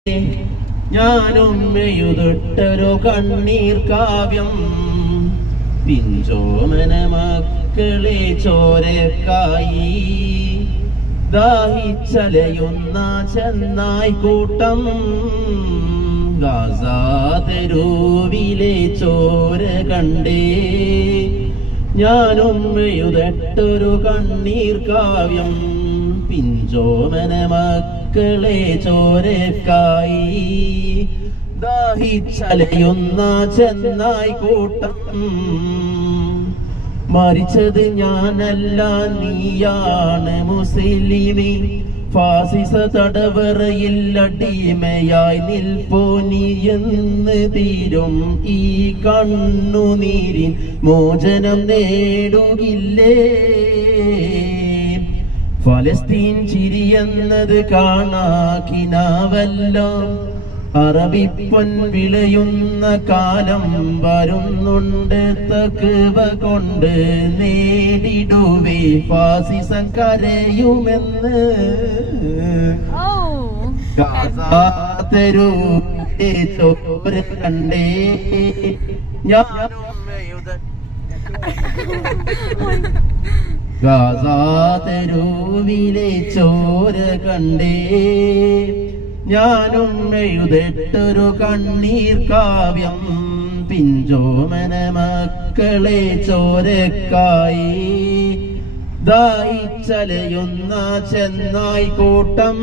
ഞാനും എഴുതിട്ടൊരു കണ്ണീർ കാവ്യം പിഞ്ചോമന മക്കളെ ചോരക്കായി ദാഹിച്ചലയുന്ന ചെന്നായി കൂട്ടം ഗാസാതെരുവിലെ ചോര കണ്ടേ ഞാനും എഴുതിട്ടൊരു കണ്ണീർ കാവ്യം പിഞ്ചോമന മക്കളെ ചോരക്കായി ദാഹിച്ചലയുന്ന ചെന്നായി കൂട്ടം മരിച്ചത് ഞാനല്ല നീയാണ് മുസ്ലിമേ ഫാസിസ തടവറയിൽ അടിമയായി നിൽപ്പോ നീ എന്ന് തീരും ഈ കണ്ണുനീരിൻ മോചനം നേടുകില്ലേ ഫലസ്തീൻ ചിരിയെന്നത് കാണാക്കിനാവല്ലോ അറബിപ്പൊൻ വിളയുന്ന കാലം വരുന്നുണ്ട് തഖ്വ കൊണ്ട് നേടിടുവേ ഫാസിസം കരയുമെന്ന് ഗാസാതെരുവിലെ ചോര കണ്ടേ ഗാസാതെരുവിലെ ചോര കണ്ടേ ഞാനും എഴുതിട്ടൊരു കണ്ണീർ കാവ്യം പിഞ്ചോമന മക്കളെ ചോരക്കായി ദാഹിച്ചലയുന്ന ചെന്നായി കൂട്ടം